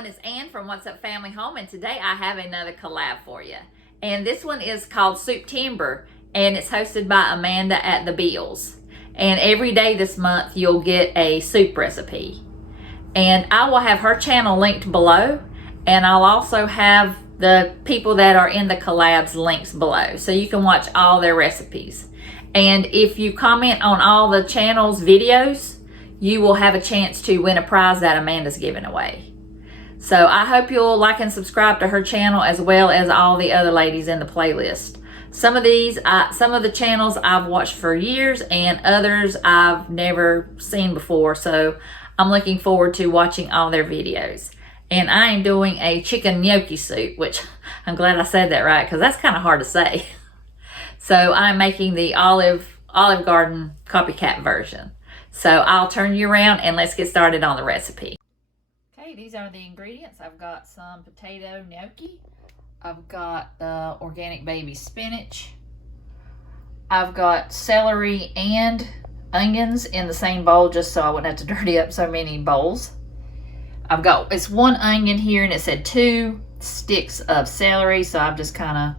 everyone, it's Ann from What's Up Family Home, and today I have another collab for you. And this one is called Souptember, and it's hosted by Amanda at the Bealles. And every day this month you'll get a soup recipe. And I will have her channel linked below, and I'll also have the people that are in the collabs links below, so you can watch all their recipes. And if you comment on all the channel's videos, you will have a chance to win a prize that Amanda's giving away. So I hope you'll like and subscribe to her channel as well as all the other ladies in the playlist. Some of the channels I've watched for years, and others I've never seen before. So I'm looking forward to watching all their videos. And I am doing a chicken gnocchi soup, which I'm glad I said that right, because that's kind of hard to say. So I'm making the Olive Garden Copycat version. So I'll turn you around and let's get started on the recipe. Okay, these are the ingredients. I've got some potato gnocchi. I've got the organic baby spinach. I've got celery and onions in the same bowl just so I wouldn't have to dirty up so many bowls. It's one onion here, and it said 2 sticks of celery, so I've just I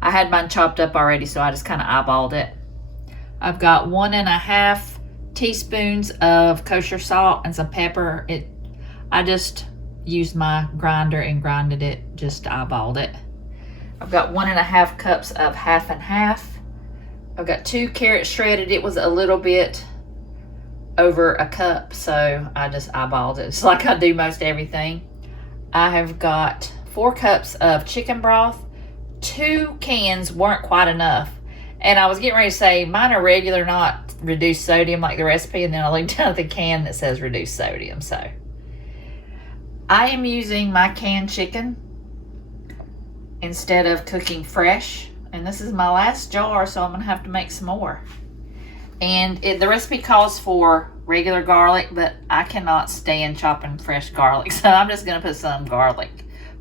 had mine chopped up already, so I just kind of eyeballed it. I've got 1.5 teaspoons of kosher salt and some pepper. I just used my grinder and grinded it, just eyeballed it. I've got 1.5 cups of half and half. I've got 2 carrots shredded. It was a little bit over a cup, so I just eyeballed it. It's like I do most everything. I have got 4 cups of chicken broth. 2 cans weren't quite enough. And I was getting ready to say, mine are regular, not reduced sodium like the recipe. And then I looked down at the can that says reduced sodium. So I am using my canned chicken instead of cooking fresh. And this is my last jar, so I'm going to have to make some more. And the recipe calls for regular garlic, but I cannot stand chopping fresh garlic. So I'm just going to put some garlic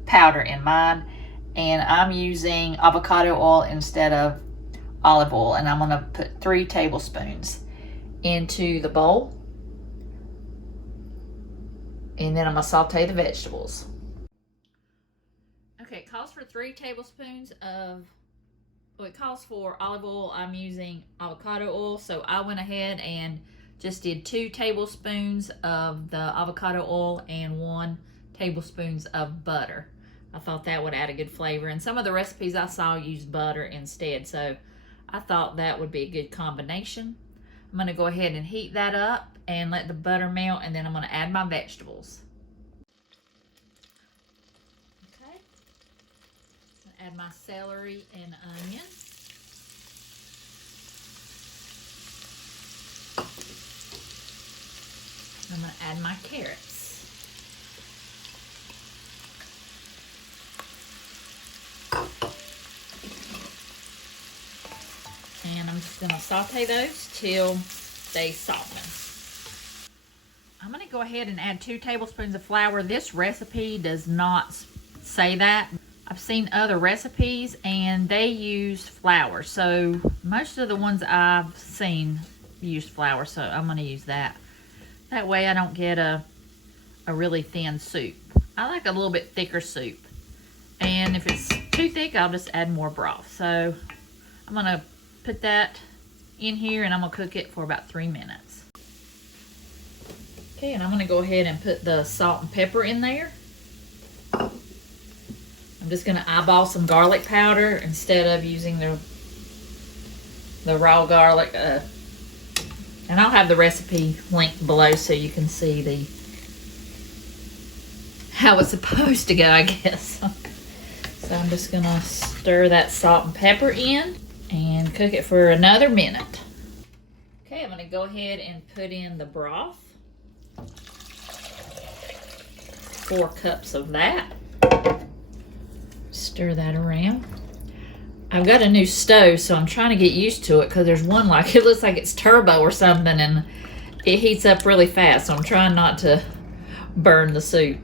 powder in mine. And I'm using avocado oil instead of olive oil, and I'm going to put 3 tablespoons into the bowl, and then I'm going to saute the vegetables. Okay, it calls for 3 tablespoons of, well, it calls for olive oil. I'm using avocado oil, so I went ahead and just did 2 tablespoons of the avocado oil and 1 tablespoons of butter. I thought that would add a good flavor, and some of the recipes I saw used butter instead, so I thought that would be a good combination. I'm going to go ahead and heat that up and let the butter melt, and then I'm going to add my vegetables. Okay. Add my celery and onion. I'm going to add my carrots. And I'm just going to saute those till they soften. I'm going to go ahead and add 2 tablespoons of flour. This recipe does not say that. I've seen other recipes and they use flour. So most of the ones I've seen use flour. So I'm going to use that. That way I don't get a really thin soup. I like a little bit thicker soup. And if it's too thick, I'll just add more broth. So I'm going to put that in here, and I'm going to cook it for about 3 minutes. Okay, and I'm going to go ahead and put the salt and pepper in there. I'm just going to eyeball some garlic powder instead of using the raw garlic. And I'll have the recipe linked below so you can see how it's supposed to go, I guess. So I'm just going to stir that salt and pepper in and cook it for another minute. Okay, I'm going to go ahead and put in the broth. 4 cups of that. Stir that around. I've got a new stove, so I'm trying to get used to it because there's one it looks like it's turbo or something, and it heats up really fast, so I'm trying not to burn the soup.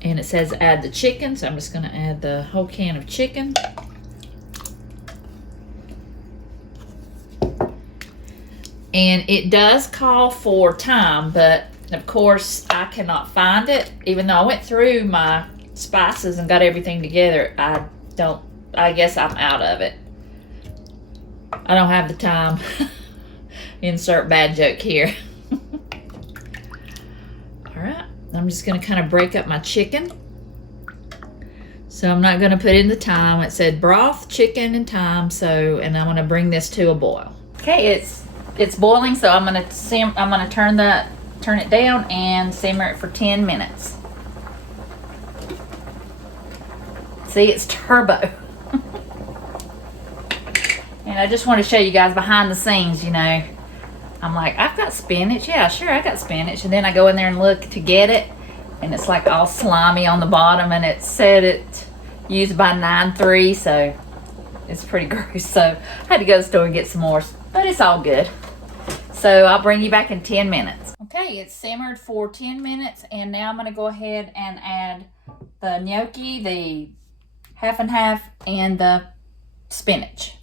And it says add the chicken, so I'm just going to add the whole can of chicken. And it does call for thyme, but Of course, I cannot find it. Even though I went through my spices and got everything together, I guess I'm out of it. I don't have the time. Insert bad joke here. All right, I'm just gonna kind of break up my chicken. So I'm not gonna put in the thyme. It said broth, chicken, and thyme. And I'm gonna bring this to a boil. Okay, it's boiling, so I'm gonna turn it down and simmer it for 10 minutes. See, it's turbo. And I just want to show you guys behind the scenes, you know. I'm like, I've got spinach. Yeah, sure, I got spinach. And then I go in there and look to get it, and it's like all slimy on the bottom, and it said it used by 9-3, so it's pretty gross. So I had to go to the store and get some more, but it's all good. So I'll bring you back in 10 minutes. Okay, it's simmered for 10 minutes, and now I'm going to go ahead and add the gnocchi, the half and half, and the spinach.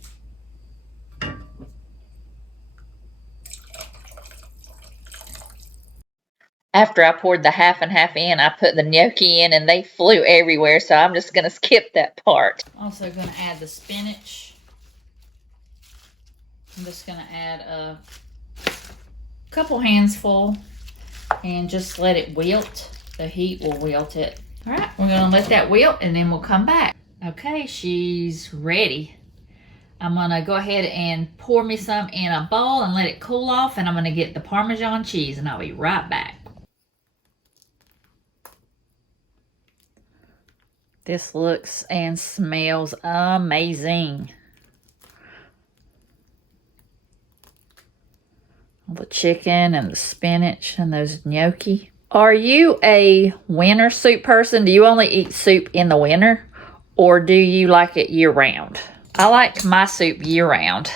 After I poured the half and half in, I put the gnocchi in and they flew everywhere, so I'm just going to skip that part. Also going to add the spinach. I'm just going to add a couple handsful and just let it wilt. The heat will wilt it. All right, we're going to let that wilt and then we'll come back. Okay, she's ready. I'm going to go ahead and pour me some in a bowl and let it cool off, and I'm going to get the Parmesan cheese, and I'll be right back. This looks and smells amazing. The chicken and the spinach and those gnocchi. Are you a winter soup person? Do you only eat soup in the winter, or do you like it year round? I like my soup year round.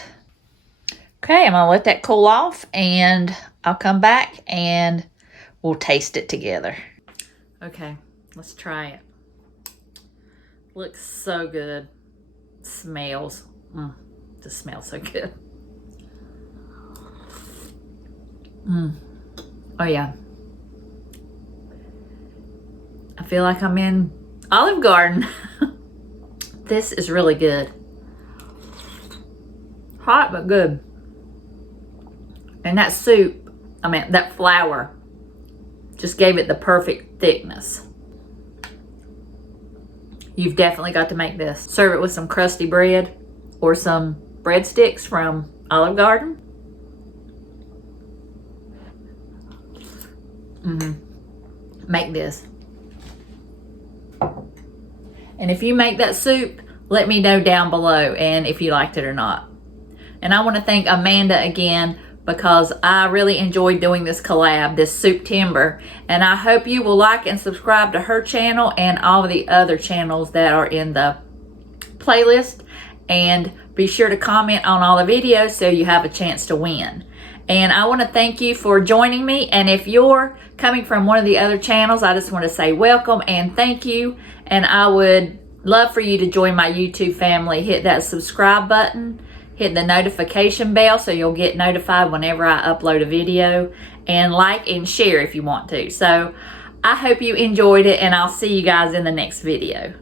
Okay, I'm gonna let that cool off and I'll come back and we'll taste it together. Okay, let's try it. Looks so good. Smells. Just smells so good. Oh yeah. I feel like I'm in Olive Garden. This is really good. Hot but good. And that soup, that flour just gave it the perfect thickness. You've definitely got to make this. Serve it with some crusty bread or some breadsticks from Olive Garden. Make this. And if you make that soup, let me know down below and if you liked it or not. And I want to thank Amanda again, because I really enjoyed doing this collab, this Souptember. And I hope you will like and subscribe to her channel and all of the other channels that are in the playlist. And be sure to comment on all the videos so you have a chance to win. And I want to thank you for joining me. And if you're coming from one of the other channels, I just want to say welcome and thank you. And I would love for you to join my YouTube family. Hit that subscribe button. Hit the notification bell so you'll get notified whenever I upload a video. And like and share if you want to. So I hope you enjoyed it, and I'll see you guys in the next video.